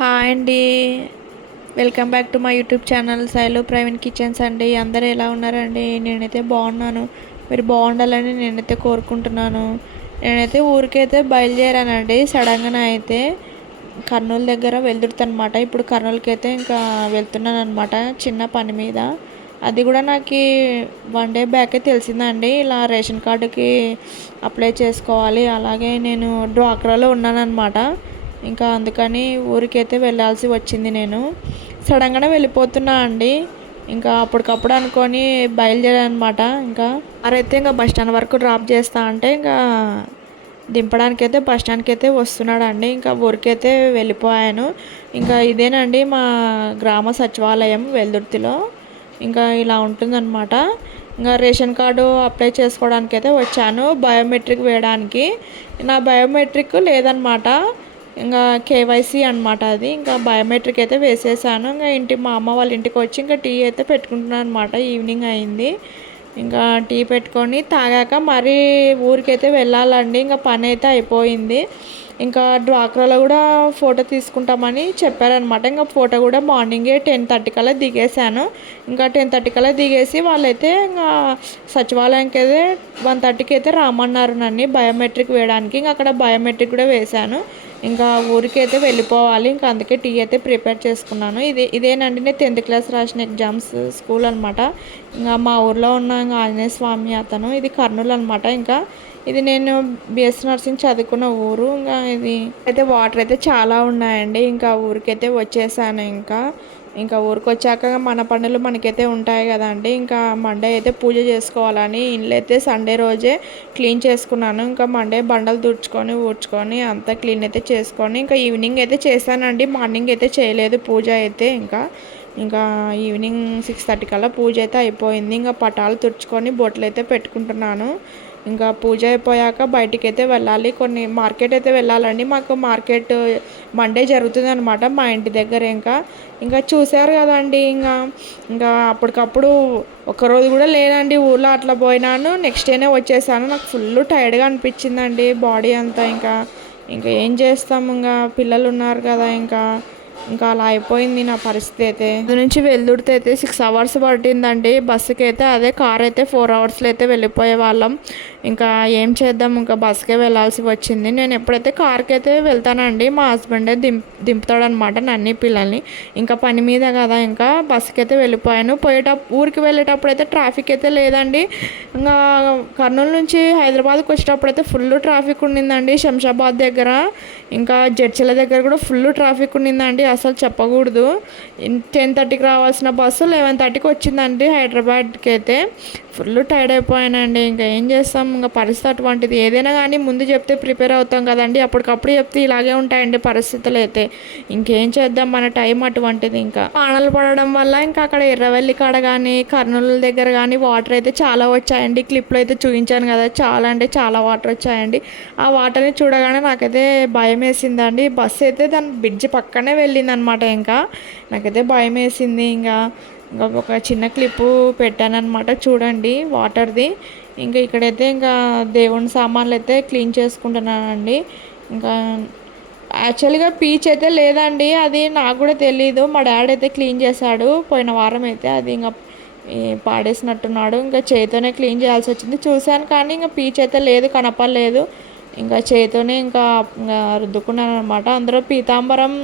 Hi అండి. Welcome back to my YouTube channel Sailo private kitchens అండి. అందరూ ఎలా ఉన్నారండి? నేనైతే బాగున్నాను. మీరు బాగుండాలని నేనైతే కోరుకుంటున్నాను. నేనైతే ఊరికైతే బయలుదేరానండి. సడన్గా అయితే కర్నూలు దగ్గర వెళ్తుడనమాట ఇప్పుడు కర్నూలుకి అయితే ఇంకా వెళ్తున్నాను అనమాట చిన్న పని మీద. అది కూడా నాకు వన్ డే బ్యాకే తెలిసిందండి. ఇలా రేషన్ కార్డుకి అప్లై చేసుకోవాలి. అలాగే నేను డ్వాక్రాలో ఉన్నానన్నమాట. ఇంకా అందుకని ఊరికైతే వెళ్ళాల్సి వచ్చింది నేను. సడన్గానే వెళ్ళిపోతున్నా అండి. ఇంకా అప్పటికప్పుడు అనుకొని బయలుదేరనమాట. ఇంకా అరైతే ఇంకా బస్ స్టాండ్ వరకు డ్రాప్ చేస్తా అంటే ఇంకా దింపడానికైతే బస్ స్టాండ్కి అయితే వస్తున్నాడండి. ఇంకా ఊరికైతే వెళ్ళిపోయాను. ఇంకా ఇదేనండి మా గ్రామ సచివాలయం వెల్దుర్తిలో. ఇంకా ఇలా ఉంటుందన్నమాట. ఇంకా రేషన్ కార్డు అప్లై చేసుకోవడానికి అయితే వచ్చాను. బయోమెట్రిక్ వేయడానికి. నా బయోమెట్రిక్ లేదనమాట ఇంకా కేవైసీ అనమాట అది. ఇంకా బయోమెట్రిక్ అయితే వేసేసాను. ఇంకా ఇంటి మా అమ్మ వాళ్ళ ఇంటికి వచ్చి ఇంకా టీ అయితే పెట్టుకుంటున్నాను అనమాట ఈవినింగ్ అయింది. ఇంకా టీ పెట్టుకొని తాగాక మరీ ఊరికైతే వెళ్ళాలండి. ఇంకా పని అయితే అయిపోయింది. ఇంకా డ్వాక్రాలో కూడా ఫోటో తీసుకుంటామని చెప్పారనమాట ఇంకా ఫోటో కూడా మార్నింగే టెన్ థర్టీ కల్లా దిగేశాను. ఇంకా టెన్ థర్టీ కల్లా దిగేసి వాళ్ళైతే ఇంకా సచివాలయానికి అయితే వన్ థర్టీకి అయితే రామన్నారు నన్ను బయోమెట్రిక్ వేయడానికి. ఇంకా అక్కడ బయోమెట్రిక్ కూడా వేశాను. ఇంకా ఊరికి అయితే వెళ్ళిపోవాలి. ఇంకా అందుకే టీ అయితే ప్రిపేర్ చేసుకున్నాను. ఇది ఇదేనండి నేను టెన్త్ క్లాస్ రాసిన ఎగ్జామ్స్ స్కూల్ అనమాట ఇంకా మా ఊర్లో ఉన్న ఇంకా ఆంజనేయ స్వామి అతను ఇది కర్నూలు అనమాట ఇంకా ఇది నేను బిఎస్ నర్సింగ్ చదువుకున్న ఊరు. ఇంకా ఇది అయితే వాటర్ అయితే చాలా ఉన్నాయండి. ఇంకా ఊరికైతే వచ్చేసాను. ఇంకా ఇంకా ఊరికి వచ్చాక మన పనులు మనకైతే ఉంటాయి కదండి. ఇంకా మండే అయితే పూజ చేసుకోవాలని ఇండ్లు అయితే సండే రోజే క్లీన్ చేసుకున్నాను. ఇంకా మండే బండలు తుడుచుకొని ఊడ్చుకొని అంతా క్లీన్ అయితే చేసుకొని ఇంకా ఈవినింగ్ అయితే చేశానండి. మార్నింగ్ అయితే చేయలేదు పూజ అయితే ఇంకా. ఇంకా ఈవినింగ్ సిక్స్ థర్టీ కల్లా పూజ అయితే అయిపోయింది. ఇంకా పటాలు తుడుచుకొని బొట్లు అయితే పెట్టుకుంటున్నాను. ఇంకా పూజ అయిపోయాక బయటికి అయితే వెళ్ళాలి. కొన్ని మార్కెట్ అయితే వెళ్ళాలండి. మాకు మార్కెట్ మండే జరుగుతుంది అనమాట మా ఇంటి దగ్గర ఇంకా. ఇంకా చూశారు కదండి ఇంకా. ఇంకా అప్పటికప్పుడు ఒకరోజు కూడా లేనండి ఊళ్ళో అట్లా పోయినాను. నెక్స్ట్ డేనే వచ్చేసాను. నాకు ఫుల్ టైర్డ్గా అనిపించిందండి బాడీ అంతా ఇంకా. ఇంకా ఏం చేస్తాం ఇంకా? పిల్లలు ఉన్నారు కదా ఇంకా. ఇంకా అలా అయిపోయింది నా పరిస్థితి అయితే. నుంచి వెళ్దుడితే అయితే సిక్స్ అవర్స్ పట్టిందండి. బస్సుకి అయితే అదే కార్ అయితే ఫోర్ అవర్స్లో అయితే వెళ్ళిపోయే వాళ్ళం. ఇంకా ఏం చేద్దాం? ఇంకా బస్కే వెళ్ళాల్సి వచ్చింది. నేను ఎప్పుడైతే కార్కి అయితే వెళ్తానండి మా హస్బెండే దిం దింపుతాడనమాట నన్ను పిల్లల్ని. ఇంకా పని మీద కదా ఇంకా బస్కి అయితే వెళ్ళిపోయాను. పోయేటప్పుడు ఊరికి వెళ్ళేటప్పుడు అయితే ట్రాఫిక్ అయితే లేదండి. ఇంకా కర్నూలు నుంచి హైదరాబాద్కి వచ్చేటప్పుడు అయితే ఫుల్ ట్రాఫిక్ ఉండిందండి శంషాబాద్ దగ్గర. ఇంకా జడ్చల దగ్గర కూడా ఫుల్ ట్రాఫిక్ ఉండిందండి అసలు చెప్పకూడదు. టెన్ థర్టీకి రావాల్సిన బస్సు లెవెన్ థర్టీకి వచ్చిందండి హైదరాబాద్కి అయితే ఫుల్ టైర్డ్ అయిపోయానండి. ఇంకా ఏం చేస్తాం? ఇంకా పరిస్థితి అటువంటిది. ఏదైనా కానీ ముందు చెప్తే ప్రిపేర్ అవుతాం కదండి. అప్పటికప్పుడు చెప్తే ఇలాగే ఉంటాయండి పరిస్థితులు అయితే. ఇంకేం చేద్దాం మన టైం అటువంటిది ఇంకా. ఆనలు పడడం వల్ల ఇంకా అక్కడ ఎర్రవెల్లి కాడ కానీ కర్నూలు దగ్గర కానీ వాటర్ అయితే చాలా వచ్చాయండి. క్లిప్లో అయితే చూపించాను కదా చాలా అంటే చాలా వాటర్ వచ్చాయండి. ఆ వాటర్ని చూడగానే నాకైతే భయం వేసిందండి. బస్సు అయితే దాని బ్రిడ్జ్ పక్కనే వెళ్ళిందనమాట ఇంకా. నాకైతే భయం వేసింది ఇంకా. ఇంకా ఒక చిన్న క్లిప్పు పెట్టానమాట చూడండి వాటర్ది. ఇంకా ఇక్కడైతే ఇంకా దేవుని సామాన్లు అయితే క్లీన్ చేసుకుంటున్నానండి. ఇంకా యాక్చువల్గా పీచ్ అయితే లేదండి అది నాకు కూడా తెలీదు. మా డాడీ అయితే క్లీన్ చేశాడు పోయిన వారం అయితే అది ఇంకా పాడేసినట్టున్నాడు. ఇంకా చేతితోనే క్లీన్ చేయాల్సి వచ్చింది. చూశాను కానీ ఇంకా పీచ్ అయితే లేదు కనపడలేదు. ఇంకా చేతితోనే ఇంకా రుద్దుకున్నాను అనమాట అందులో పీతాంబరం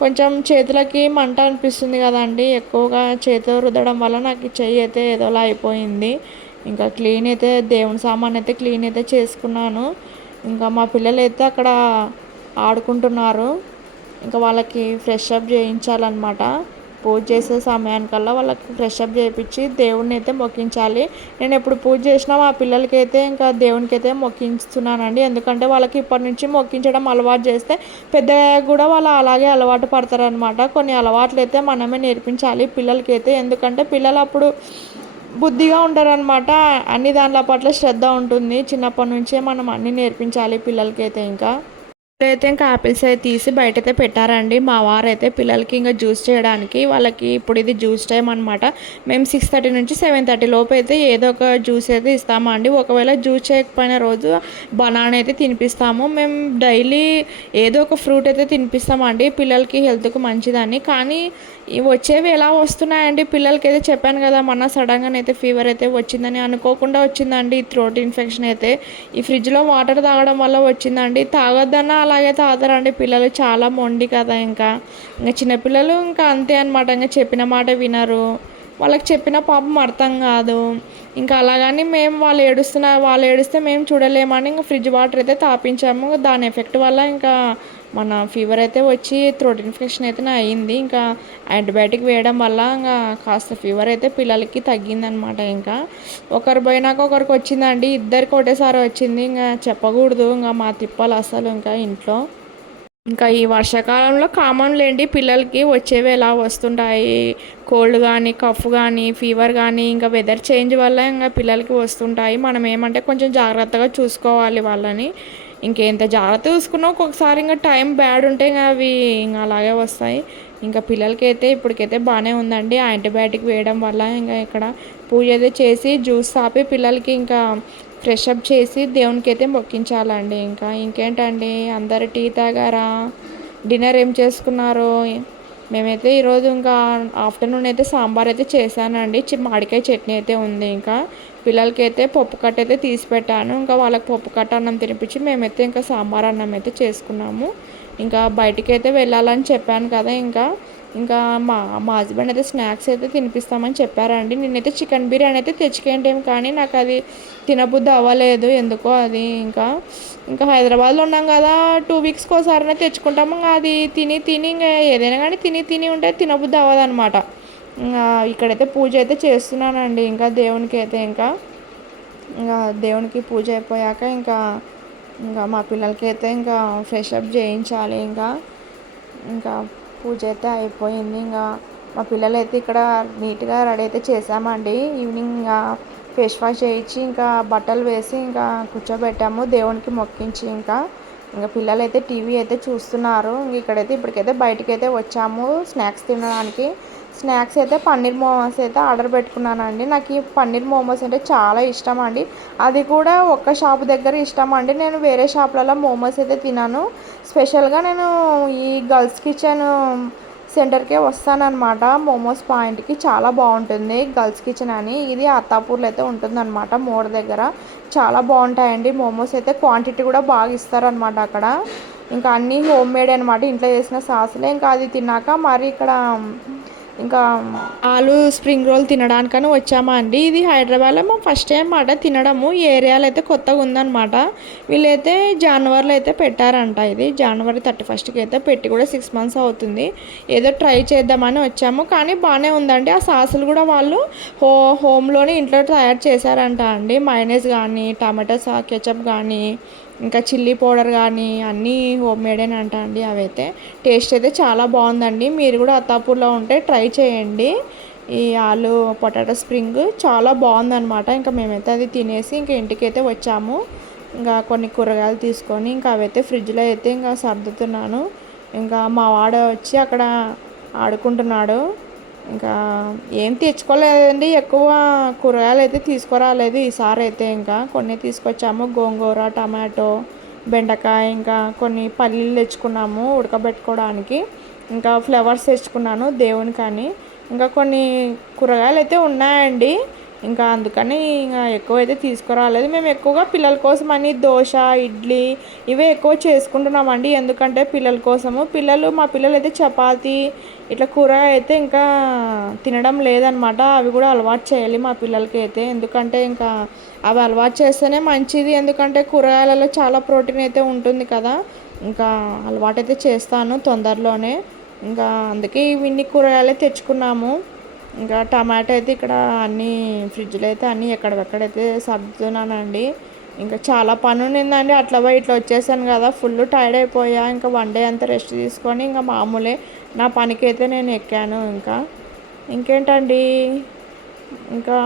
కొంచెం చేతులకి మంట అనిపిస్తుంది కదండి. ఎక్కువగా చేతితో రుద్దడం వల్ల నాకు చెయ్యి అయితే ఏదోలా అయిపోయింది. ఇంకా క్లీన్ అయితే దేవుని సామాన్ అయితే క్లీన్ అయితే చేసుకున్నాను. ఇంకా మా పిల్లలు అయితే అక్కడ ఆడుకుంటున్నారు. ఇంకా వాళ్ళకి ఫ్రెష్ అప్ చేయించాలన్నమాట. పూజ చేసే సమయానికల్లా వాళ్ళకి ఫ్రెష్ అప్ చేయించి దేవుడిని అయితే మొక్కించాలి. నేను ఎప్పుడు పూజ చేసినా మా పిల్లలకి అయితే ఇంకా దేవునికి అయితే మొక్కించుతున్నానండి ఎందుకంటే వాళ్ళకి ఇప్పటి నుంచి మొక్కించడం అలవాటు చేస్తే పెద్దగా కూడా వాళ్ళు అలాగే అలవాటు పడతారనమాట కొన్ని అలవాట్లు అయితే మనమే నేర్పించాలి పిల్లలకి అయితే ఎందుకంటే పిల్లలు అప్పుడు బుద్ధిగా ఉంటారనమాట అన్ని దానిల పట్ల శ్రద్ధ ఉంటుంది. చిన్నప్పటి నుంచే మనం అన్నీ నేర్పించాలి పిల్లలకైతే ఇంకా. ఇప్పుడైతే ఇంకా ఆపిల్స్ అయితే తీసి బయటైతే పెట్టారండి. మా వారు అయితే పిల్లలకి ఇంకా జ్యూస్ చేయడానికి వాళ్ళకి ఇప్పుడు ఇది జ్యూస్ టైం అనమాట మేము సిక్స్ థర్టీ నుంచి సెవెన్ థర్టీ లోపు అయితే ఏదో ఒక జ్యూస్ అయితే ఇస్తామండి. ఒకవేళ జ్యూస్ చేయకపోయిన రోజు బనానా అయితే తినిపిస్తాము. మేము డైలీ ఏదో ఒక ఫ్రూట్ అయితే తినిపిస్తామండి. పిల్లలకి హెల్త్కు మంచిదని. కానీ వచ్చేవి ఎలా వస్తున్నాయండి? పిల్లలకి అయితే చెప్పాను కదా మొన్న సడన్గా అయితే ఫీవర్ అయితే వచ్చిందని అనుకోకుండా వచ్చిందండి. ఈ థ్రోట్ ఇన్ఫెక్షన్ అయితే ఈ ఫ్రిడ్జ్లో వాటర్ తాగడం వల్ల వచ్చిందండి. తాగొద్దన్నా అలాగే తాగుతారండి. పిల్లలు చాలా మొండి కదా ఇంకా. ఇంకా చిన్నపిల్లలు ఇంకా అంతే అనమాట ఇంకా చెప్పిన మాట వినరు. వాళ్ళకి చెప్పిన పాపం అర్థం కాదు. ఇంకా అలాగని మేము వాళ్ళు ఏడుస్తున్న వాళ్ళు ఏడిస్తే మేము చూడలేమని ఇంకా ఫ్రిడ్జ్ వాటర్ అయితే తాపించాము. దాని ఎఫెక్ట్ వల్ల ఇంకా మన ఫీవర్ అయితే వచ్చి థ్రోట్ ఇన్ఫెక్షన్ అయితే అయింది ఇంకా యాంటీబయాటిక్ వేయడం వల్ల ఇంకా కాస్త ఫీవర్ అయితే పిల్లలకి తగ్గిందనమాట ఇంకా. ఒకరు పోయినాక ఒకరికి వచ్చిందండి. ఇద్దరికి ఒకటేసారి వచ్చింది. ఇంకా చెప్పకూడదు. ఇంకా మా తిప్పాలి అసలు ఇంకా ఇంట్లో. ఇంకా ఈ వర్షాకాలంలో కామన్ లేండి. పిల్లలకి వచ్చేవి ఎలా వస్తుంటాయి? కోల్డ్ కానీ కఫ్ కానీ ఫీవర్ కానీ ఇంకా వెదర్ చేంజ్ వల్ల ఇంకా పిల్లలకి వస్తుంటాయి. మనం ఏమంటే కొంచెం జాగ్రత్తగా చూసుకోవాలి వాళ్ళని. ఇంకెంత జాగ్రత్త చూసుకున్నా ఒక్కొక్కసారి ఇంకా టైం బ్యాడ్ ఉంటే ఇంకా అవి ఇంకా అలాగే వస్తాయి. ఇంకా పిల్లలకైతే ఇప్పటికైతే బాగానే ఉందండి. యాంటీబయాటిక్ వేయడం వల్ల ఇంకా ఇక్కడ పూజ అయితే చేసి జ్యూస్ తాపి పిల్లలకి ఇంకా ఫ్రెష్ అప్ చేసి దేవునికి అయితే మొక్కించాలండి. ఇంకా ఇంకేంటండి? అందరు టీ తాగారా? డిన్నర్ ఏం చేసుకున్నారు? మేమైతే ఈరోజు ఇంకా ఆఫ్టర్నూన్ అయితే సాంబార్ అయితే చేశానండి. మామిడికాయ చట్నీ అయితే ఉంది ఇంకా. పిల్లలకి అయితే పప్పు కట్ట అయితే తీసి పెట్టాను. ఇంకా వాళ్ళకి పప్పు కట్ట అన్నం తినిపించి మేమైతే ఇంకా సాంబార్ అన్నం అయితే చేసుకున్నాము. ఇంకా బయటికి అయితే వెళ్ళాలని చెప్పాను కదా ఇంకా. ఇంకా మా మా హస్బెండ్ అయితే స్నాక్స్ అయితే తినిపిస్తామని చెప్పారండి. నేనైతే చికెన్ బిర్యానీ అయితే తెచ్చుకేంటేం కానీ నాకు అది తినబుద్ధి అవ్వలేదు. ఎందుకో అది ఇంకా ఇంకా హైదరాబాద్లో ఉన్నాం కదా టూ వీక్స్కి ఒకసారి తెచ్చుకుంటాము ఇంకా అది తిని తిని ఇంకా ఏదైనా కానీ తిని తిని ఉంటే తినబుద్ధి అవ్వదు అనమాట ఇక్కడైతే పూజ అయితే చేస్తున్నానండి ఇంకా దేవునికి అయితే ఇంకా. ఇంకా దేవునికి పూజ అయిపోయాక ఇంకా ఇంకా మా పిల్లలకి అయితే ఇంకా ఫ్రెష్ అప్ చేయించాలి ఇంకా. ఇంకా పూజ అయితే అయిపోయింది ఇంకా మా పిల్లలు అయితే ఇక్కడ నీట్గా రెడీ అయితే చేసామండి ఈవినింగ్ ఇంకా ఫేస్ వాష్ చేయించి ఇంకా బట్టలు వేసి ఇంకా కూర్చోబెట్టాము దేవునికి మొక్కించి ఇంకా. ఇంకా పిల్లలు అయితే టీవీ అయితే చూస్తున్నారు ఇక్కడైతే ఇప్పటికైతే బయటకైతే వచ్చాము స్నాక్స్ తినడానికి. స్నాక్స్ అయితే పన్నీర్ మోమోస్ అయితే ఆర్డర్ పెట్టుకున్నానండి. నాకు ఈ పన్నీర్ మోమోస్ అంటే చాలా ఇష్టం అండి. అది కూడా ఒక్క షాప్ దగ్గర ఇష్టం అండి. నేను వేరే షాప్లలో మోమోస్ అయితే తినాను. స్పెషల్గా నేను ఈ గర్ల్స్ కిచెన్ సెంటర్కే వస్తానన్నమాట. మోమోస్ పాయింట్కి చాలా బాగుంటుంది గర్ల్స్ కిచెన్ అని. ఇది అత్తాపూర్లో అయితే ఉంటుందన్నమాట మోడ దగ్గర. చాలా బాగుంటాయండి మోమోస్ అయితే. క్వాంటిటీ కూడా బాగా ఇస్తారనమాట అక్కడ. ఇంకా అన్నీ హోమ్ మేడ్ అనమాట ఇంట్లో చేసిన సాసులే. ఇంకా అది తిన్నాక మరి ఇక్కడ ఇంకా ఆలు స్ప్రింగ్ రోల్ తినడానికని వచ్చామా అండి? ఇది హైదరాబాద్లో మేము ఫస్ట్ టైం మాట తినడము. ఈ ఏరియాలో అయితే కొత్తగా ఉందన్నమాట. వీళ్ళైతే జనవరిలో అయితే పెట్టారంట ఇది. జనవరి థర్టీ ఫస్ట్కి అయితే పెట్టి కూడా సిక్స్ మంత్స్ అవుతుంది. ఏదో ట్రై చేద్దామని వచ్చాము. కానీ బాగానే ఉందండి. ఆ సాసులు కూడా వాళ్ళు హో హోమ్లోనే ఇంట్లో తయారు చేశారంట అండి. మైనస్ కానీ టమాటో సా కెచప్ కానీ ఇంకా చిల్లీ పౌడర్ కానీ అన్నీ హోమ్ మేడేనంట అంట అండి అవైతే టేస్ట్ అయితే చాలా బాగుందండి. మీరు కూడా అత్తాపూర్లో ఉంటే ట్రై చేయండి. ఈ ఆలు పొటాటో స్ప్రింగ్ చాలా బాగుందనమాట ఇంకా మేమైతే అది తినేసి ఇంకా ఇంటికైతే వచ్చాము. ఇంకా కొన్ని కూరగాయలు తీసుకొని ఇంకా అవైతే ఫ్రిడ్జ్లో అయితే ఇంకా సర్దుతున్నాను. ఇంకా మా వాడు వచ్చి అక్కడ ఆడుకుంటున్నాడు. ఇంకా ఏం తెచ్చుకోలేదండి. ఎక్కువ కూరగాయలు అయితే తీసుకురాలేదు. ఈసారి అయితే ఇంకా కొన్ని తీసుకొచ్చాము. గోంగూర టమాటో బెండకాయ ఇంకా కొన్ని పల్లీలు తెచ్చుకున్నాము ఉడకబెట్టుకోవడానికి. ఇంకా ఫ్లవర్స్ తెచ్చుకున్నాను దేవుని కానీ. ఇంకా కొన్ని కూరగాయలు అయితే ఉన్నాయండి. ఇంకా అందుకని ఇంకా ఎక్కువ అయితే తీసుకురాలేదు. మేము ఎక్కువగా పిల్లల కోసం అని దోశ ఇడ్లీ ఇవే ఎక్కువ చేసుకుంటున్నామండి. ఎందుకంటే పిల్లల కోసము. పిల్లలు మా పిల్లలు అయితే చపాతి ఇట్లా కూర అయితే ఇంకా తినడం లేదనమాట. అవి కూడా అలవాటు చేయాలి మా పిల్లలకి అయితే. ఎందుకంటే ఇంకా అవి అలవాటు చేస్తేనే మంచిది. ఎందుకంటే కూరగాయలలో చాలా ప్రోటీన్ అయితే ఉంటుంది కదా. ఇంకా అలవాటు అయితే చేస్తాను తొందరలోనే. ఇంకా అందుకే ఇవన్నీ కూరగాయలే తెచ్చుకున్నాము. ఇంకా టమాటా అయితే ఇక్కడ అన్నీ ఫ్రిడ్జ్లో అయితే అన్నీ ఎక్కడెక్కడైతే సర్దుతున్నానండి. ఇంకా చాలా పని ఉన్నిందండి అట్లా పోయి ఇట్లా వచ్చేసాను కదా ఫుల్ టైర్డ్ అయిపోయా. ఇంకా వన్ డే అంతా రెస్ట్ తీసుకొని ఇంకా మామూలే నా పనికి అయితే నేను ఎక్కాను ఇంకా. ఇంకేంటండి? ఇంకా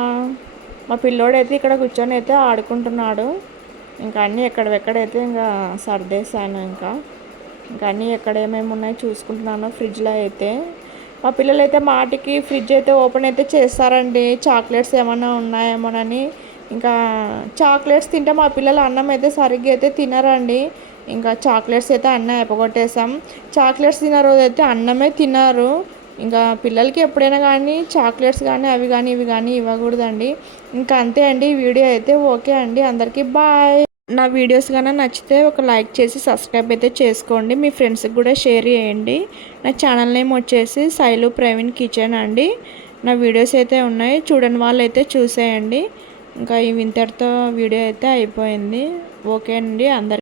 మా పిల్లోడైతే ఇక్కడ కూర్చొని అయితే ఆడుకుంటున్నాడు. ఇంకా అన్నీ ఎక్కడెక్కడైతే ఇంకా సర్దేశాను ఇంకా. ఇంకా అన్నీ ఎక్కడ ఏమేమి ఉన్నాయో చూసుకుంటున్నాను ఫ్రిడ్జ్లో అయితే. మా పిల్లలు అయితే మాటికి ఫ్రిడ్జ్ అయితే ఓపెన్ అయితే చేస్తారండి. చాక్లెట్స్ ఏమైనా ఉన్నాయేమోనని. ఇంకా చాక్లెట్స్ తింటే మా పిల్లలు అన్నం అయితే సరిగ్గా అయితే తినరండి. ఇంకా చాక్లెట్స్ అయితే అన్నం ఎప్పగొట్టేసాం చాక్లెట్స్ తిన రోజు అయితే అన్నమే తిన్నారు. ఇంకా పిల్లలకి ఎప్పుడైనా కానీ చాక్లెట్స్ కానీ అవి కానీ ఇవి కానీ ఇవ్వకూడదండి. ఇంకా అంతే అండి. వీడియో అయితే ఓకే అండి. అందరికీ బాయ్. నా వీడియోస్ కన్నా నచ్చితే ఒక లైక్ చేసి సబ్స్క్రైబ్ అయితే చేసుకోండి. మీ ఫ్రెండ్స్కి కూడా షేర్ చేయండి. నా ఛానల్ నేమ్ వచ్చేసి శైలు ప్రవీణ్ కిచెన్ అండి. నా వీడియోస్ అయితే ఉన్నాయి. చూడని వాళ్ళు అయితే చూసేయండి. ఇంకా ఈ వింతర్తో వీడియో అయితే అయిపోయింది. ఓకే అండి. అందరికీ